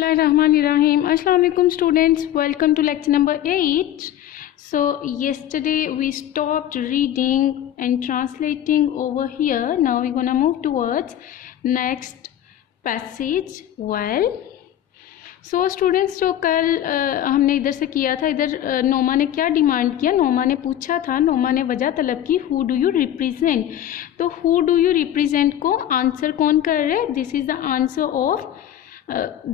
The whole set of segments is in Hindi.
Bismillahirrahmanirrahim. Assalamu alaikum students. Welcome to lecture number 8. So yesterday we stopped reading and translating over here. Now we're gonna move towards next passage. So students, जो कल हमने इधर से किया था, इधर नोमा ने क्या डिमांड किया, नोमा ने पूछा था, नोमा ने वजह तलब की हु डू यू रिप्रेजेंट. तो हु डू यू रिप्रेजेंट को आंसर कौन कर रहे हैं? This is the answer of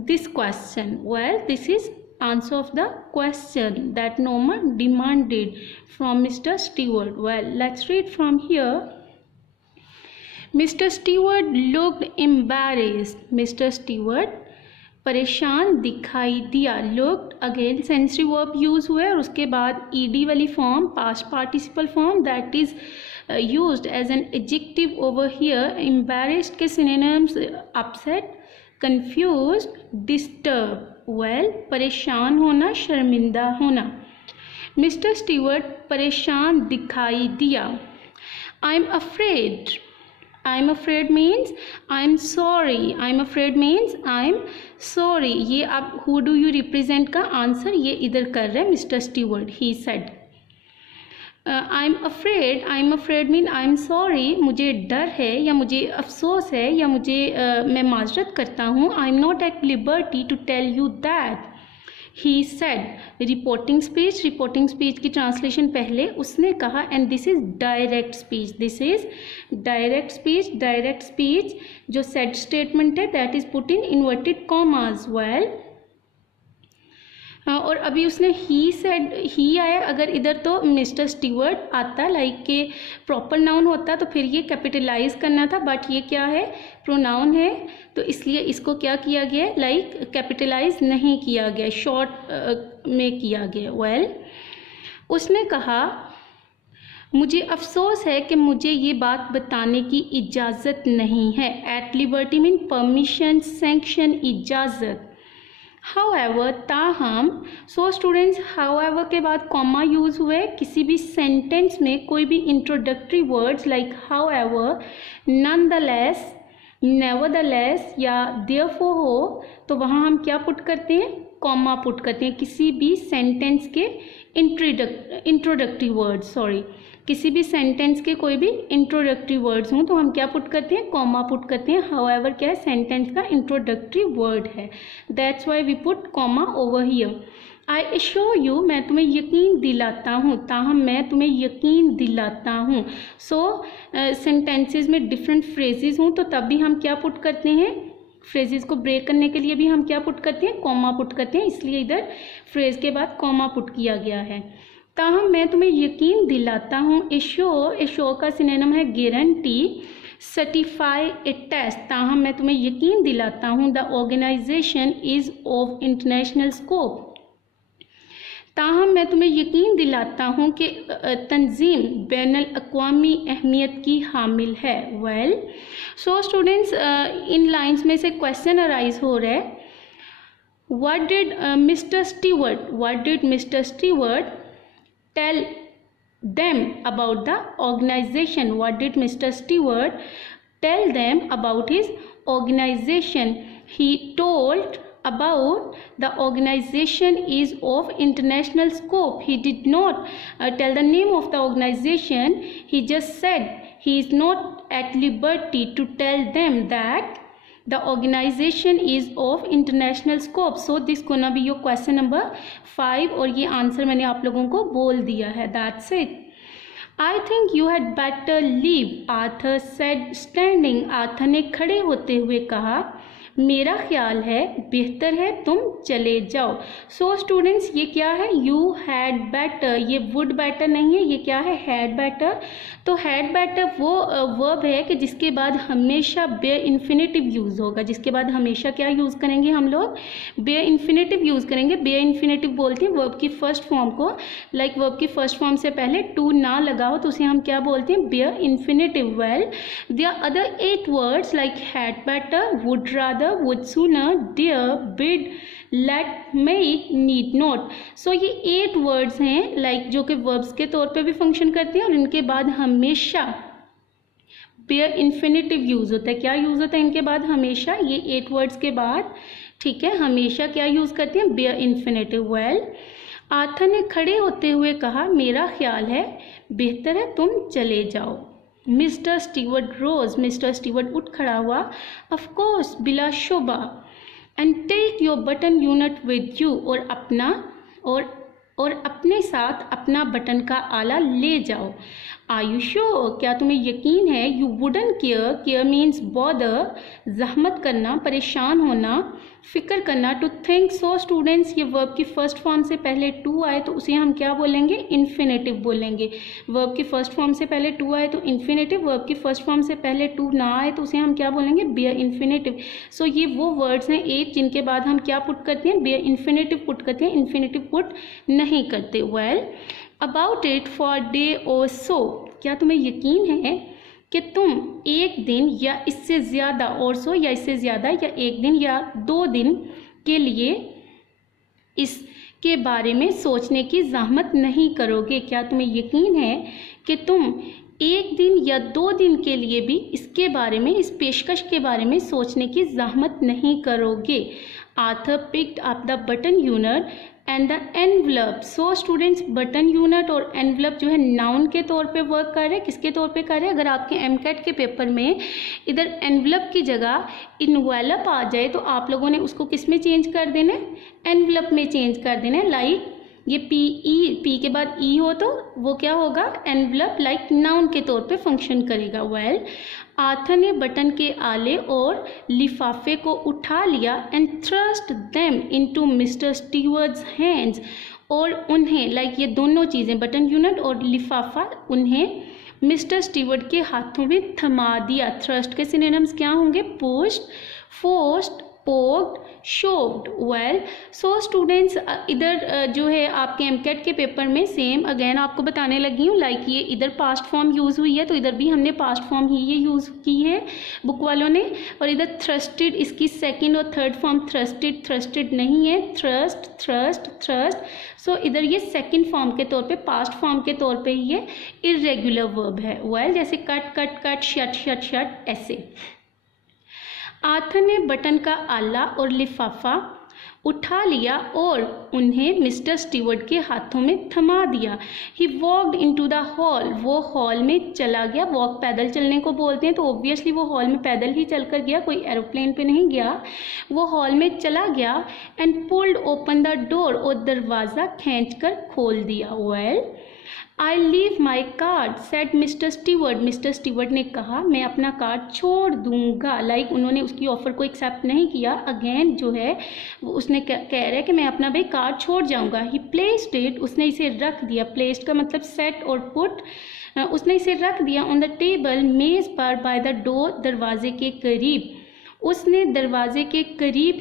this question. Well, this is answer of the question that Noma demanded from Mr. Stewart. Well, let's read from here. Mr. Stewart looked embarrassed. Mr. Stewart परेशान दिखाई दिया. looked again sensory verb use हुए और उसके बाद ed वाली form past participle form that is used as an adjective over here. embarrassed के synonyms upset, confused, disturb. well, परेशान होना, शर्मिंदा होना. मिस्टर स्टीवर्ट परेशान दिखाई दिया. I'm afraid. I'm afraid means I'm sorry. I'm afraid means I'm sorry. ये आप who do you represent का आंसर ये इधर कर रहे हैं mister Stewart. He said. I'm afraid mean I'm sorry. मुझे डर है या मुझे अफसोस है या मुझे मैं माजरत करता हूँ. I'm not at liberty to tell you that. He said. Reporting speech की ट्रांसलेशन पहले उसने कहा. And this is direct speech. जो सेड स्टेटमेंट है that is put in inverted commas. Well, और अभी उसने ही सेड, ही आया. अगर इधर तो मिस्टर स्टीवर्ट आता लाइक के प्रॉपर नाउन होता तो फिर ये कैपिटलाइज करना था, बट ये क्या है, प्रोनाउन है, तो इसलिए इसको क्या किया गया, लाइक कैपिटलाइज नहीं किया गया, शॉर्ट में किया गया. वेल, उसने कहा मुझे अफसोस है कि मुझे ये बात बताने की इजाज़त नहीं है. At liberty mean permission, sanction, इजाज़त. However, ताहम. सो स्टूडेंट्स, however के बाद कॉमा यूज़ हुए. किसी भी सेंटेंस में कोई भी introductory words like however, nonetheless, nevertheless या therefore हो तो वहाँ हम क्या पुट करते हैं, कॉमा पुट करते हैं. किसी भी सेंटेंस के इंट्रोडक्टरी वर्ड्स, किसी भी सेंटेंस के कोई भी इंट्रोडक्टरी वर्ड्स हों तो हम क्या पुट करते हैं, कॉमा पुट करते हैं. हाउएवर क्या है, सेंटेंस का इंट्रोडक्टरी वर्ड है. That's why we put comma over here. I assure you, मैं तुम्हें यकीन दिलाता हूँ. ताहम मैं तुम्हें यकीन दिलाता हूँ. सो सेंटेंसेस में डिफरेंट फ्रेजेस हों तो तब भी हम क्या पुट करते हैं, फ्रेजेस को ब्रेक करने के लिए भी हम क्या पुट करते हैं, कॉमा पुट करते हैं. इसलिए इधर फ्रेज के बाद कॉमा पुट किया गया है. ताहम मैं तुम्हें यकीन दिलाता हूँ. एश्योर का सिनोनिम है गारंटी, सर्टिफाई, अटेस्ट. ताहम मैं तुम्हें यकीन दिलाता हूँ the organisation is of international scope. ताहम मैं तुम्हें यकीन दिलाता हूँ कि तंजीम बैनुल अक़वामी अहमियत की हामिल है. वेल, सो स्टूडेंट्स, इन लाइन्स में से क्वेश्चन अराइज हो रहा है. What did mister Stewart tell them about the organization? What did Mr. Stewart tell them about his organization? He told about the organization is of international scope. He did not tell the name of the organization. He just said he is not at liberty to tell them that the organization is of international scope. So this gonna be your question number 5 और ये आंसर मैंने आप लोगों को बोल दिया है. That's it. I think you had better leave. Arthur said standing. Arthur ने खड़े होते हुए कहा, मेरा ख्याल है बेहतर है तुम चले जाओ. सो स्टूडेंट्स, ये क्या है, यू हैड बेटर. ये वुड बेटर नहीं है, ये क्या है, हैड बेटर. तो हैड बेटर वो वर्ब है कि जिसके बाद हमेशा बेयर इन्फिनेटिव यूज़ होगा. जिसके बाद हमेशा क्या यूज़ करेंगे हम लोग, बेयर इन्फिनेटिव यूज़ करेंगे. बेयर इन्फिनेटिव बोलते हैं वर्ब की फर्स्ट फॉर्म को. लाइक वर्ब की फर्स्ट फॉर्म से पहले टू ना लगा हो तो उसे हम क्या बोलते हैं, bare infinitive. Well, there are other 8 words like had better, would rather, would sooner, dear, bid, let, make, need not. So ये 8 वर्ड्स हैं लाइक जो कि वर्ब्स के तौर पे भी फंक्शन करते हैं और इनके बाद हमेशा बेयर इन्फिनेटिव यूज़ होता है. क्या यूज़ होता है इनके बाद हमेशा, ये 8 वर्ड्स के बाद ठीक है, हमेशा क्या यूज़ करते हैं, बेयर इन्फिनेटिव। वेल, आर्थर ने खड़े होते हुए कहा, मेरा ख्याल है बेहतर है तुम चले जाओ। Mister Stewart rose, Mister Stewart उठ खड़ा हुआ। ऑफ कोर्स, बिलाशुबा। And take your button unit with you, और अपने साथ अपना बटन का आला ले जाओ। आर यू श्योर, क्या तुम्हें यकीन है? You wouldn't care, care means bother, जहमत करना, परेशान होना, फिक्र करना। To think. सो स्टूडेंट्स, ये वर्ब की फर्स्ट फॉर्म से पहले टू आए तो उसे हम क्या बोलेंगे, इन्फिनेटिव बोलेंगे। वर्ब की फर्स्ट फॉर्म से पहले टू आए तो इन्फिनेटिव, वर्ब की फर्स्ट फॉर्म से पहले टू ना आए तो उसे हम क्या बोलेंगे, बेयर इन्फिनेटिव। सो ये वो वर्ड्स हैं 8 जिनके बाद हम क्या पुट करते हैं, बेयर इन्फिनेटिव पुट करते हैं, इन्फिनेटिव पुट नहीं करते। Well, about it for day और सो, क्या तुम्हें यकीन है कि तुम एक दिन या इससे ज़्यादा, और सो या इससे ज़्यादा, या एक दिन या 2 दिन के लिए इसके बारे में सोचने की ज़हमत नहीं करोगे? क्या तुम्हें यकीन है कि तुम एक दिन या 2 दिन के लिए भी इसके बारे में, इस पेशकश के बारे में सोचने की ज़हमत नहीं करोगे? Arthur picked up the button unit and the envelope. So students, button unit और एनवलप जो है नाउन के तौर पे वर्क कर रहे हैं। किसके तौर पे कर रहे हैं? अगर आपके एमकेट के पेपर में इधर एनवलप की जगह इनवेलप आ जाए तो आप लोगों ने उसको किस में चेंज कर देना है, एनवलप में चेंज कर देना है। लाइक ये पी के बाद ई हो तो वो क्या होगा, एनवलप, लाइक नाउन के तौर पे फंक्शन करेगा। वेल, आर्थर ने बटन के आले और लिफाफे को उठा लिया and thrust them into Mister Stewart's hands, और उन्हें, लाइक ये दोनों चीज़ें, बटन यूनिट और लिफाफा, उन्हें मिस्टर स्टीवर्ट के हाथों में थमा दिया। थ्रस्ट के सिनोनिम्स क्या होंगे, pushed, forced, poked, shoved. Well, so students, इधर जो है आपके एमकेट के पेपर में सेम अगेन आपको बताने लगी हूँ, लाइक ये इधर पास्ट फॉर्म यूज़ हुई है तो इधर भी हमने पास्ट फॉर्म ही ये यूज़ की है बुक वालों ने। और इधर थ्रस्टेड, इसकी सेकंड और थर्ड फॉर्म थ्रस्टेड, थ्रस्टेड नहीं है, थ्रस्ट, थ्रस्ट, थ्रस्ट। सो इधर ये सेकंड फॉर्म के तौर पे, पास्ट फॉर्म के तौर पे ये इर्रेगुलर वर्ब है। वेल, जैसे cut, cut, cut, shut, shut, shut, ऐसे। आर्थर ने बटन का आला और लिफाफा उठा लिया और उन्हें मिस्टर स्टीवर्ट के हाथों में थमा दिया। ही वॉक्ड इनटू द हॉल, वो हॉल में चला गया। वॉक पैदल चलने को बोलते हैं तो ऑब्वियसली वो हॉल में पैदल ही चलकर गया, कोई एरोप्लेन पे नहीं गया। वो हॉल में चला गया and pulled open the door, और दरवाज़ा खींचकर खोल दिया। Well, I leave my card said mister Stewart, mister Stewart ने कहा मैं अपना कार्ड छोड़ दूंगा। लाइक उन्होंने उसकी ऑफ़र को एक्सेप्ट नहीं किया। अगेन जो है वो उसने कह रहा है कि मैं अपना भाई कार्ड छोड़ जाऊंगा। ही प्लेस्ड इट, उसने इसे रख दिया। प्लेस्ड का मतलब सेट और पुट। उसने इसे रख दिया ऑन द टेबल, मेज़ पर, बाय द डोर, दरवाजे के करीब। उसने दरवाजे के करीब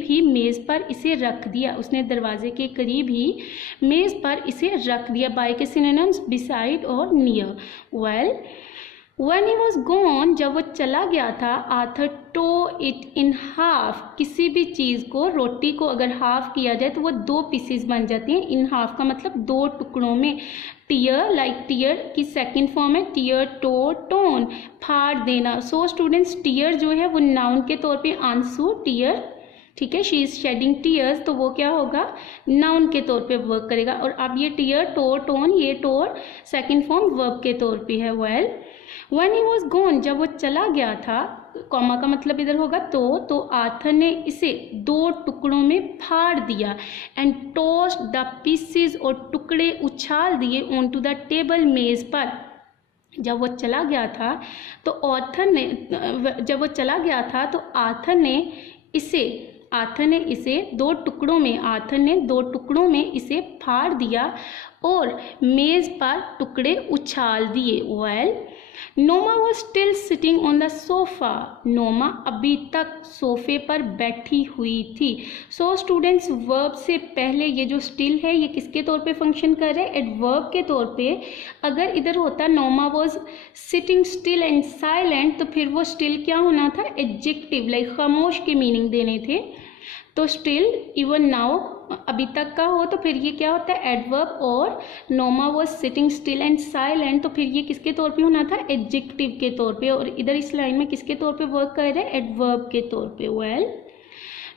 ही मेज़ पर इसे रख दिया। उसने दरवाजे के करीब ही मेज़ पर इसे रख दिया। बाय के सिनोनिम्स बिसाइड और near. Well, When he was gone, जब वो चला गया था, Arthur tore it in half. किसी भी चीज़ को, रोटी को अगर हाफ किया जाए तो वो 2 पीसेस बन जाती हैं। इन हाफ का मतलब 2 टुकड़ों में। टीयर, लाइक टीयर की सेकंड फॉर्म है टीयर, टो, टोन, फाड़ देना। सो स्टूडेंट्स, टीयर जो है वो नाउन के तौर पे आंसू, टीयर, ठीक है, शी इज़ शेडिंग टीयर्स, तो वो क्या होगा, नाउन के तौर पे वर्क करेगा। और अब ये टीयर, टो, टोन, ये टोर सेकंड फॉर्म वर्ब के तौर पे है। Well, When he was gone, जब वो चला गया था, कॉमा का मतलब इधर होगा तो आर्थर ने इसे 2 टुकड़ों में फाड़ दिया। एंड टोस्ट द पीसेस, और टुकड़े उछाल दिए ऑन टू द टेबल, मेज़ पर। जब वो चला गया था तो आर्थर ने इसे 2 टुकड़ों में इसे फाड़ दिया और मेज़ पर टुकड़े उछाल दिए। Well, Noma was still sitting on the sofa. Noma अभी तक सोफे पर बैठी हुई थी। सो स्टूडेंट्स, वर्ब से पहले ये जो स्टिल है ये किसके तौर पे फंक्शन कर रहे हैं, एडवर्ब के तौर पे। अगर इधर होता Noma was sitting still and silent, तो फिर वो स्टिल क्या होना था, एडजेक्टिव, लाइक खामोश के मीनिंग देने थे। तो स्टिल, इवन नाउ अभी तक का हो तो फिर ये क्या होता है एडवर्ब, और Noma was sitting still and silent तो फिर ये किसके तौर पे होना था एडजेक्टिव के तौर पे, और इधर इस लाइन में किसके तौर पे वर्क कर रहे हैं एडवर्ब के तौर पे। वेल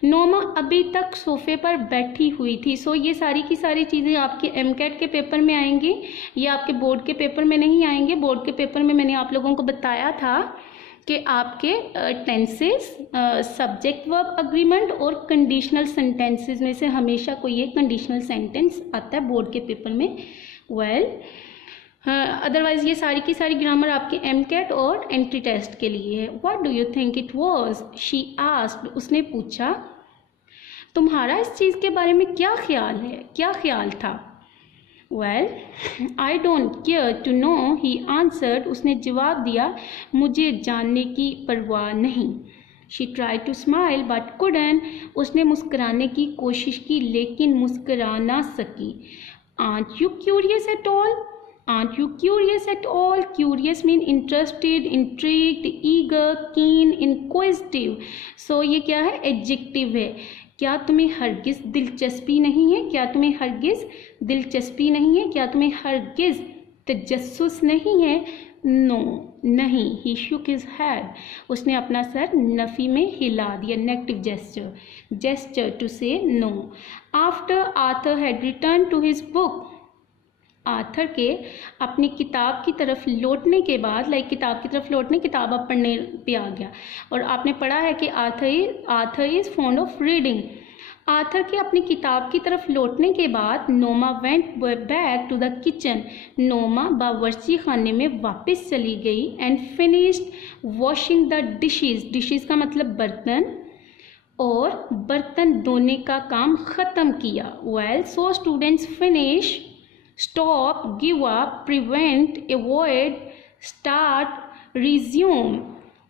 नोमा अभी तक सोफे पर बैठी हुई थी। सो ये सारी की सारी चीज़ें आपके एमकेट के पेपर में आएंगी, ये आपके बोर्ड के पेपर में नहीं आएंगे। बोर्ड के पेपर में मैंने आप लोगों को बताया था कि आपके टेंसेस, सब्जेक्ट वर्ब अग्रीमेंट और कंडीशनल सेंटेंसेस में से हमेशा कोई एक कंडीशनल सेंटेंस आता है बोर्ड के पेपर में। वेल अदरवाइज ये सारी की सारी ग्रामर आपके एमकेट और एंट्री टेस्ट के लिए है। What do you think it was, she asked, उसने पूछा तुम्हारा इस चीज़ के बारे में क्या ख्याल है, क्या ख्याल था। Well I don't care to know, he answered, उसने जवाब दिया मुझे जानने की परवाह नहीं। She try to smile but couldn't, उसने मुस्कुराने की कोशिश की लेकिन मुस्कुरा ना सकी। Aren't you curious at all, aren't you curious at all? Curious mean interested, intrigued, eager, keen, inquisitive. So ये क्या है adjective है। क्या तुम्हें हरगिज़ दिलचस्पी नहीं है, क्या तुम्हें हरगिज़ दिलचस्पी नहीं है, क्या तुम्हें हरगिज़ तजस्सुस नहीं है। नो नहीं। ही shook his head, उसने अपना सर नफ़ी में हिला दिया, negative gesture, gesture to say no. After Arthur had return to his book, Arthur के अपनी किताब की तरफ लौटने के बाद, किताब की तरफ लौटने, किताब आप पढ़ने पे आ गया और आपने पढ़ा है कि Arthur is fond of reading. Arthur के अपनी किताब की तरफ लौटने के बाद Noma went back to the kitchen, Noma बावर्ची खाने में वापस चली गई। And finished washing the dishes, dishes का मतलब बर्तन, और बर्तन धोने का काम ख़त्म किया। Well so students finish, stop, give up, prevent, avoid, start, resume,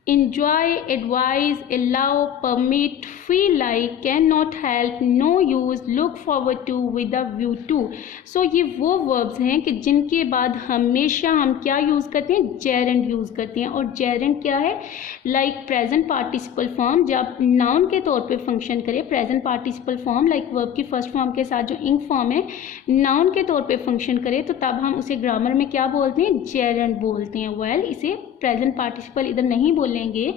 enjoy, advise, allow, permit, feel like, cannot help, no use, look forward to, with a view to। So ये वो verbs हैं कि जिनके बाद हमेशा हम क्या यूज़ करते हैं gerund यूज़ करते हैं। और gerund क्या है, लाइक प्रेजेंट पार्टिसिपल फॉर्म जब नाउन के तौर पे फंक्शन करे, present participle form like verb की फर्स्ट फॉर्म के साथ जो इंग फॉर्म है नाउन के तौर पे फंक्शन करे तो तब हम उसे ग्रामर में क्या बोलते हैं gerund बोलते हैं। वेल इसे प्रेजेंट पार्टिसिपल इधर नहीं बोलेंगे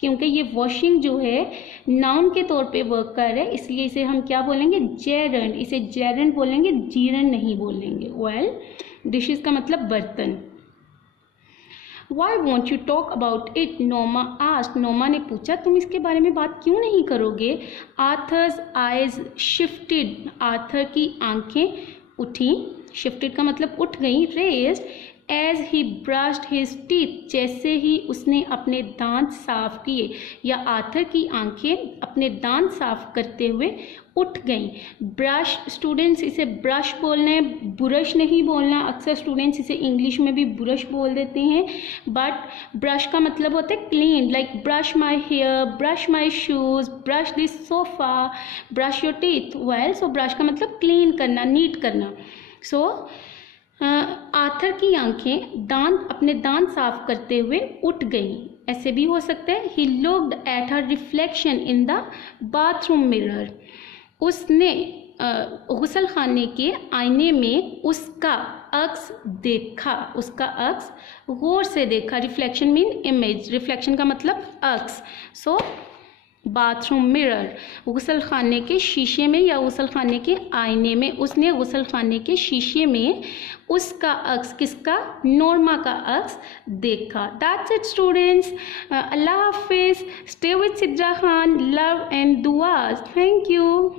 क्योंकि ये वॉशिंग जो है नाउन के तौर पे वर्क कर रहा है, इसलिए इसे हम क्या बोलेंगे जेरंड, इसे जेरंड बोलेंगे, जीरन नहीं बोलेंगे। वेल डिशेस का मतलब बर्तन। Why won't you talk about it? Noma asked, नोमा ने पूछा तुम इसके बारे में बात क्यों नहीं करोगे। आर्थर्स आइज शिफ्टेड, आर्थर की आंखें उठी, शिफ्टेड का मतलब उठ गई, raised as he brushed his teeth, जैसे ही उसने अपने दांत साफ किए, या आर्थर की आंखें अपने दांत साफ करते हुए उठ गई। ब्रश, स्टूडेंट्स इसे ब्रश बोलना है, ब्रश नहीं बोलना। अक्सर स्टूडेंट्स इसे इंग्लिश में भी ब्रश बोल देते हैं, बट ब्रश का मतलब होता है clean, like brush my hair, brush my shoes, brush this sofa, brush your teeth. Well so brush का मतलब क्लीन करना, नीट करना। सो आर्थर की आंखें अपने दांत साफ करते हुए उठ गई, ऐसे भी हो सकता है। He looked at her reflection in the bathroom mirror, उसने गुसल खाने के आईने में उसका अक्स देखा, उसका अक्स गौर से देखा। रिफ्लेक्शन मीन इमेज, रिफ्लेक्शन का मतलब अक्स। सो बाथरूम मिरर, गुसल खाने के शीशे में या गुसल खाने के आईने में, उसने गुसल खाने के शीशे में उसका अक्स, किसका, नोरमा का अक्स देखा। दैट्स इट स्टूडेंट्स, अल्लाह हाफिज़, stay with Sidra Khan, love and दुआज, थैंक यू।